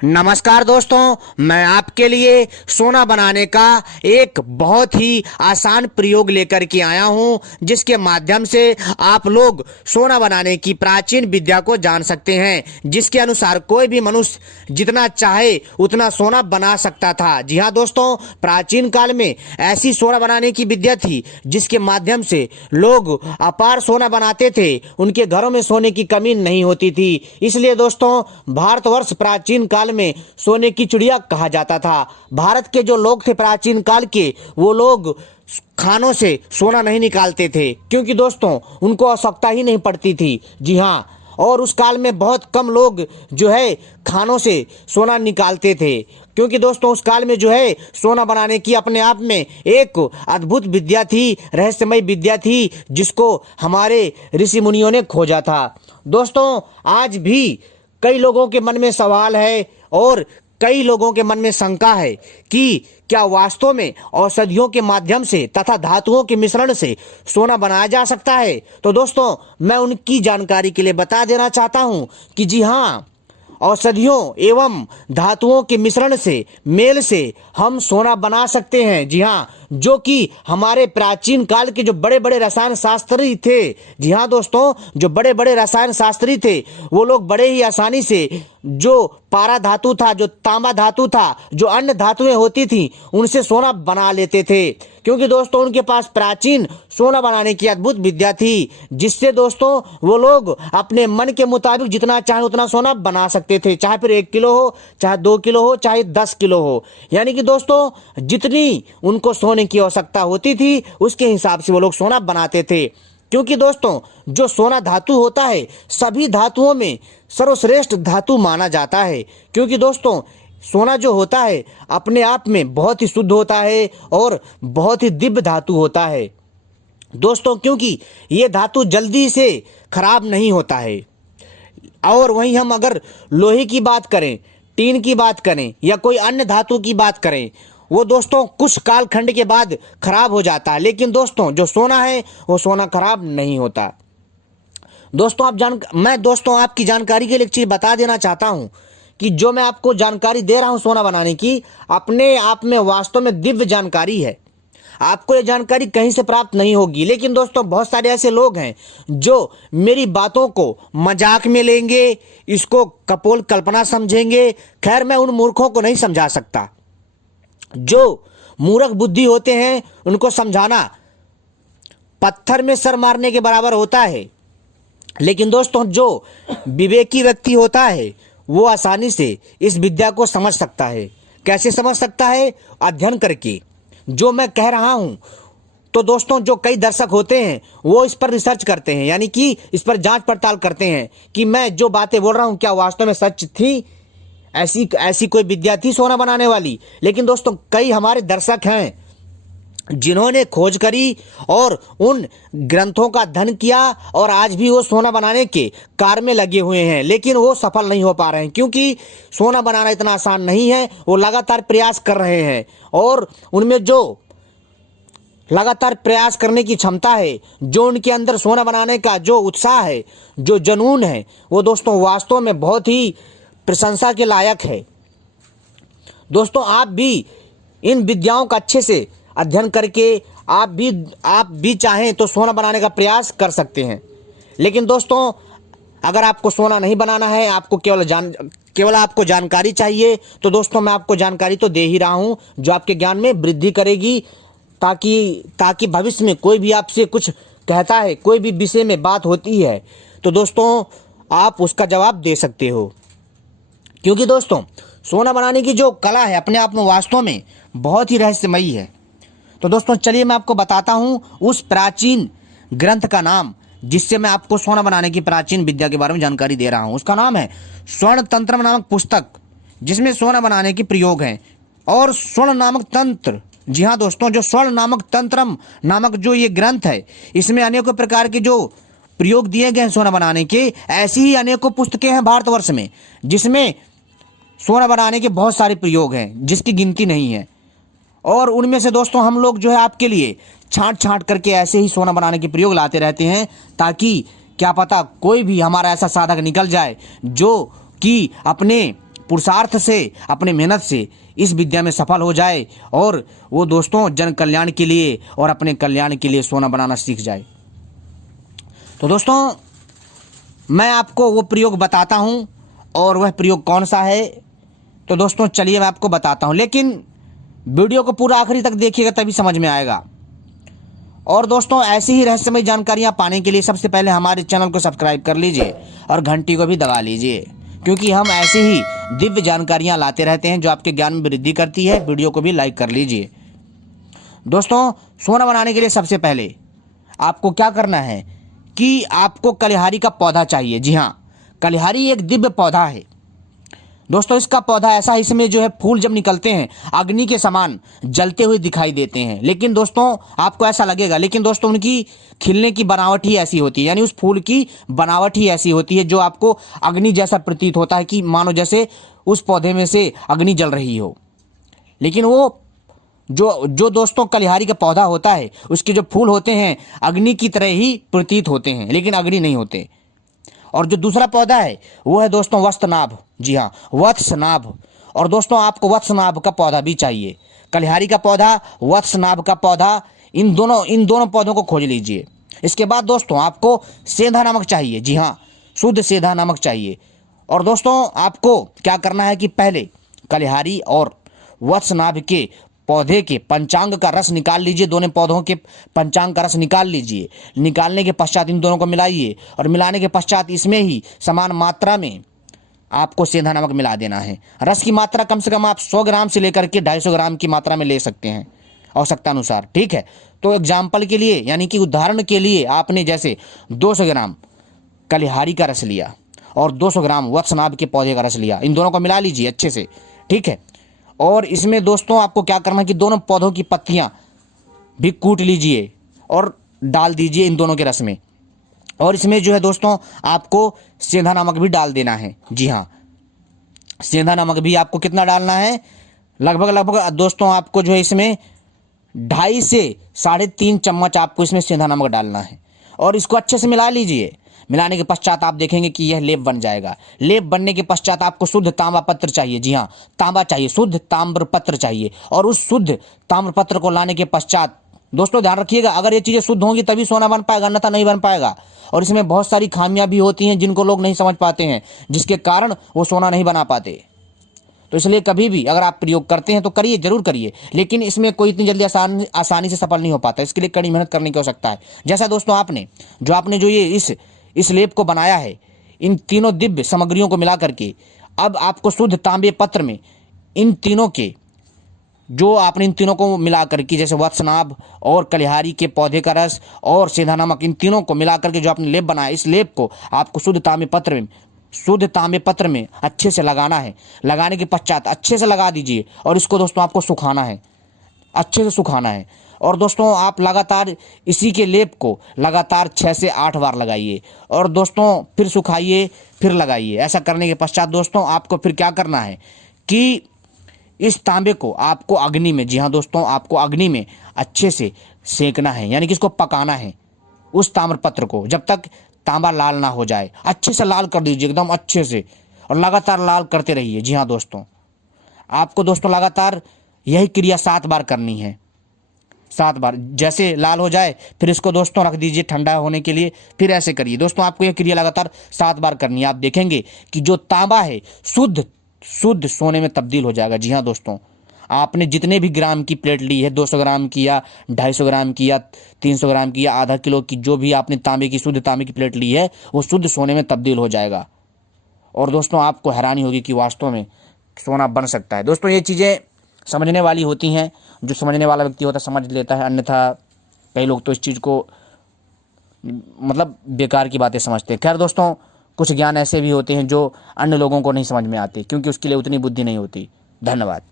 नमस्कार दोस्तों, मैं आपके लिए सोना बनाने का एक बहुत ही आसान प्रयोग लेकर के आया हूं, जिसके माध्यम से आप लोग सोना बनाने की प्राचीन विद्या को जान सकते हैं, जिसके अनुसार कोई भी मनुष्य जितना चाहे उतना सोना बना सकता था। जी हां दोस्तों, प्राचीन काल में ऐसी सोना बनाने की विद्या थी जिसके माध्यम से लोग अपार सोना बनाते थे। उनके घरों में सोने की कमी नहीं होती थी। इसलिए दोस्तों, भारतवर्ष प्राचीन काल में सोने की चिड़िया कहा जाता था। भारत के जो लोग थे प्राचीन काल के, वो लोग खानों से सोना नहीं निकालते थे, क्योंकि दोस्तों उनको आवश्यकता ही नहीं पड़ती थी। जी हाँ, और उस काल में बहुत कम लोग जो है खानों से सोना निकालते थे, क्योंकि दोस्तों उस काल में जो है सोना बनाने की अपने आप में एक अद्भुत विद्या थी, रहस्यमय विद्या थी, जिसको हमारे ऋषि मुनियों ने खोजा था। दोस्तों, आज भी कई लोगों के मन में सवाल है और कई लोगों के मन में शंका है कि क्या वास्तव में औषधियों के माध्यम से तथा धातुओं के मिश्रण से सोना बनाया जा सकता है। तो दोस्तों, मैं उनकी जानकारी के लिए बता देना चाहता हूं कि जी हां, औषधियों एवं धातुओं के मिश्रण से, मेल से हम सोना बना सकते हैं। जी हाँ, जो कि हमारे प्राचीन काल के जो बड़े बड़े रसायन शास्त्री थे, जी हाँ दोस्तों, जो बड़े बड़े रसायन शास्त्री थे, वो लोग बड़े ही आसानी से जो पारा धातु था, जो तांबा धातु था, जो अन्य धातुएं होती थी, उनसे सोना बना लेते थे, क्योंकि दोस्तों उनके पास प्राचीन सोना बनाने की अद्भुत विद्या थी, जिससे दोस्तों वो लोग अपने मन के मुताबिक जितना चाहे उतना सोना बना सकते थे, चाहे फिर 1 किलो हो, चाहे 2 किलो हो, चाहे 10 किलो हो। यानी कि दोस्तों जितनी उनको सोने की आवश्यकता होती थी उसके हिसाब से वो लोग सोना बनाते थे, क्योंकि दोस्तों जो सोना धातु होता है सभी धातुओं में सर्वश्रेष्ठ धातु माना जाता है, क्योंकि दोस्तों सोना जो होता है अपने आप में बहुत ही शुद्ध होता है और बहुत ही दिव्य धातु होता है दोस्तों, क्योंकि ये धातु जल्दी से खराब नहीं होता है। और वहीं हम अगर लोहे की बात करें, टीन की बात करें या कोई अन्य धातु की बात करें, वो दोस्तों कुछ कालखंड के बाद खराब हो जाता है, लेकिन दोस्तों जो सोना है वो सोना खराब नहीं होता। दोस्तों मैं दोस्तों आपकी जानकारी के लिए एक चीज बता देना चाहता हूं कि जो मैं आपको जानकारी दे रहा हूं सोना बनाने की, अपने आप में वास्तव में दिव्य जानकारी है। आपको ये जानकारी कहीं से प्राप्त नहीं होगी, लेकिन दोस्तों बहुत सारे ऐसे लोग हैं जो मेरी बातों को मजाक में लेंगे, इसको कपोल कल्पना समझेंगे। खैर, मैं उन मूर्खों को नहीं समझा सकता। जो मूर्ख बुद्धि होते हैं उनको समझाना पत्थर में सर मारने के बराबर होता है, लेकिन दोस्तों जो विवेकी व्यक्ति होता है वो आसानी से इस विद्या को समझ सकता है। कैसे समझ सकता है? अध्ययन करके। जो मैं कह रहा हूं, तो दोस्तों जो कई दर्शक होते हैं वो इस पर रिसर्च करते हैं, यानी कि इस पर जांच पड़ताल करते हैं कि मैं जो बातें बोल रहा हूं क्या वास्तव में सच थी, ऐसी कोई विद्या थी सोना बनाने वाली। लेकिन दोस्तों कई हमारे दर्शक हैं जिन्होंने खोज करी और उन ग्रंथों का अध्ययन किया और आज भी वो सोना बनाने के कार्य में लगे हुए हैं, लेकिन वो सफल नहीं हो पा रहे हैं, क्योंकि सोना बनाना इतना आसान नहीं है। वो लगातार प्रयास कर रहे हैं और उनमें जो लगातार प्रयास करने की क्षमता है, जो उनके अंदर सोना बनाने का जो उत्साह है, जो जुनून है, वो दोस्तों वास्तव में बहुत ही प्रशंसा के लायक है। दोस्तों आप भी इन विद्याओं का अच्छे से अध्ययन करके आप भी चाहें तो सोना बनाने का प्रयास कर सकते हैं। लेकिन दोस्तों अगर आपको सोना नहीं बनाना है, आपको केवल आपको जानकारी चाहिए, तो दोस्तों मैं आपको जानकारी तो दे ही रहा हूं जो आपके ज्ञान में वृद्धि करेगी, ताकि भविष्य में कोई भी आपसे कुछ कहता है, कोई भी विषय में बात होती है, तो दोस्तों आप उसका जवाब दे सकते हो। क्योंकि दोस्तों सोना बनाने की जो कला है अपने आप में वास्तव में बहुत ही रहस्यमयी है। तो दोस्तों चलिए मैं आपको बताता हूं उस प्राचीन ग्रंथ का नाम, जिससे मैं आपको सोना बनाने की प्राचीन विद्या के बारे में जानकारी दे रहा हूं। उसका नाम है स्वर्ण तंत्रम नामक पुस्तक, जिसमें सोना बनाने के प्रयोग हैं। और स्वर्ण नामक तंत्र, जी हाँ दोस्तों, जो स्वर्ण नामक तंत्रम नामक जो ये ग्रंथ है, इसमें अनेकों प्रकार के जो प्रयोग दिए गए हैं सोना बनाने के, ऐसी ही अनेकों पुस्तकें हैं भारतवर्ष में जिसमें सोना बनाने के बहुत सारे प्रयोग हैं, जिसकी गिनती नहीं है। और उनमें से दोस्तों हम लोग जो है आपके लिए छांट करके ऐसे ही सोना बनाने के प्रयोग लाते रहते हैं, ताकि क्या पता कोई भी हमारा ऐसा साधक निकल जाए जो कि अपने पुरुषार्थ से, अपने मेहनत से इस विद्या में सफल हो जाए और वो दोस्तों जन कल्याण के लिए और अपने कल्याण के लिए सोना बनाना सीख जाए। तो दोस्तों मैं आपको वो प्रयोग बताता हूँ, और वह प्रयोग कौन सा है तो दोस्तों चलिए मैं आपको बताता हूँ, लेकिन वीडियो को पूरा आखिरी तक देखिएगा तभी समझ में आएगा। और दोस्तों ऐसी ही रहस्यमय जानकारियाँ पाने के लिए सबसे पहले हमारे चैनल को सब्सक्राइब कर लीजिए और घंटी को भी दबा लीजिए, क्योंकि हम ऐसी ही दिव्य जानकारियाँ लाते रहते हैं जो आपके ज्ञान में वृद्धि करती है। वीडियो को भी लाइक कर लीजिए। दोस्तों सोना बनाने के लिए सबसे पहले आपको क्या करना है कि आपको कलिहारी का पौधा चाहिए। जी हाँ, कलिहारी एक दिव्य पौधा है दोस्तों। इसका पौधा ऐसा है, इसमें जो है फूल जब निकलते हैं अग्नि के समान जलते हुए दिखाई देते हैं, लेकिन दोस्तों आपको ऐसा लगेगा, लेकिन दोस्तों उनकी खिलने की बनावट ही ऐसी होती है, यानी उस फूल की बनावट ही ऐसी होती है जो आपको अग्नि जैसा प्रतीत होता है कि मानो जैसे उस पौधे में से अग्नि जल रही हो। लेकिन वो जो दोस्तों कलिहारी का पौधा होता है उसके जो फूल होते हैं अग्नि की तरह ही प्रतीत होते हैं, लेकिन अग्नि नहीं होते। और जो दूसरा पौधा है वो है दोस्तों वत्सनाभ। जी हाँ, वत्सनाभ। और दोस्तों आपको वत्सनाभ का पौधा भी चाहिए। कलिहारी का पौधा, वत्सनाभ का पौधा, इन दोनों पौधों को खोज लीजिए। इसके बाद दोस्तों आपको सेंधा नमक चाहिए। जी हाँ, शुद्ध सेंधा नमक चाहिए। और दोस्तों आपको क्या करना है कि पहले कलिहारी और वत्सनाभ के पौधे के पंचांग का रस निकाल लीजिए। दोनों पौधों के पंचांग का रस निकाल लीजिए। निकालने के पश्चात इन दोनों को मिलाइए, और मिलाने के पश्चात इसमें ही समान मात्रा में आपको सेंधा नमक मिला देना है। रस की मात्रा कम से कम आप 100 ग्राम से लेकर के 250 ग्राम की मात्रा में ले सकते हैं आवश्यकता अनुसार। ठीक है, तो एग्जाम्पल के लिए यानी कि उदाहरण के लिए आपने जैसे 200 ग्राम कलिहारी का रस लिया और 200 ग्राम वत्सनाभ के पौधे का रस लिया। इन दोनों को मिला लीजिए अच्छे से। ठीक है, और इसमें दोस्तों आपको क्या करना है कि दोनों पौधों की पत्तियां भी कूट लीजिए और डाल दीजिए इन दोनों के रस में। और इसमें जो है दोस्तों आपको सेंधा नमक भी डाल देना है। जी हाँ, सेंधा नमक भी आपको कितना डालना है, लगभग दोस्तों आपको जो है इसमें 2.5 से 3.5 चम्मच आपको इसमें सेंधा नमक डालना है। और इसको अच्छे से मिला लीजिए। मिलाने के पश्चात आप देखेंगे कि यह लेप बन जाएगा। लेप बनने के पश्चात आपको शुद्ध तांबा पत्र चाहिए। जी हाँ, तांबा चाहिए, शुद्ध ताम्र पत्र चाहिए। और उस शुद्ध ताम्र पत्र को लाने के पश्चात दोस्तों ध्यान रखिएगा, अगर ये चीज़ें शुद्ध होंगी तभी सोना बन पाएगा, अन्यथा नहीं बन पाएगा। और इसमें बहुत सारी खामियां भी होती हैं जिनको लोग नहीं समझ पाते हैं, जिसके कारण वो सोना नहीं बना पाते। तो इसलिए कभी भी अगर आप प्रयोग करते हैं तो करिए, जरूर करिए, लेकिन इसमें कोई इतनी जल्दी आसानी से सफल नहीं हो पाता। इसके लिए कड़ी मेहनत करने की आवश्यकता है। जैसा दोस्तों आपने जो ये इस लेप को बनाया है, इन तीनों दिव्य सामग्रियों को मिला करके अब आपको शुद्ध तांबे पत्र में इन तीनों को मिला करके, जैसे वत्सनाभ और कलिहारी के पौधे का रस और सेंधा नमक, इन तीनों को मिला करके जो आपने लेप बनाया, इस लेप को आपको शुद्ध तांबे पत्र में अच्छे से लगाना है। लगाने के पश्चात अच्छे से लगा दीजिए और इसको दोस्तों आपको सुखाना है, अच्छे से सुखाना है। और दोस्तों आप लगातार इसी के लेप को लगातार 6 से 8 बार लगाइए और दोस्तों फिर सुखाइए, फिर लगाइए। ऐसा करने के पश्चात दोस्तों आपको फिर क्या करना है कि इस तांबे को आपको अग्नि में, जी हाँ दोस्तों, आपको अग्नि में अच्छे से सेकना है, यानी कि इसको पकाना है उस ताम्रपत्र को, जब तक तांबा लाल ना हो जाए। अच्छे से लाल कर दीजिए, एकदम अच्छे से, और लगातार लाल करते रहिए। जी हाँ दोस्तों, आपको दोस्तों लगातार यही क्रिया 7 बार करनी है। 7 बार जैसे लाल हो जाए फिर इसको दोस्तों रख दीजिए ठंडा होने के लिए, फिर ऐसे करिए दोस्तों। आपको यह क्रिया लगातार 7 बार करनी है। आप देखेंगे कि जो तांबा है शुद्ध सोने में तब्दील हो जाएगा। जी हाँ दोस्तों, आपने जितने भी ग्राम की प्लेट ली है, 200 ग्राम की या 250 ग्राम की या 300 ग्राम की या आधा किलो की, जो भी आपने शुद्ध तांबे की प्लेट ली है, वो शुद्ध सोने में तब्दील हो जाएगा। और दोस्तों आपको हैरानी होगी कि वास्तव में सोना बन सकता है। दोस्तों ये चीज़ें समझने वाली होती हैं, जो समझने वाला व्यक्ति होता है समझ लेता है, अन्यथा कई लोग तो इस चीज़ को मतलब बेकार की बातें समझते हैं। खैर दोस्तों, कुछ ज्ञान ऐसे भी होते हैं जो अन्य लोगों को नहीं समझ में आते, क्योंकि उसके लिए उतनी बुद्धि नहीं होती। धन्यवाद।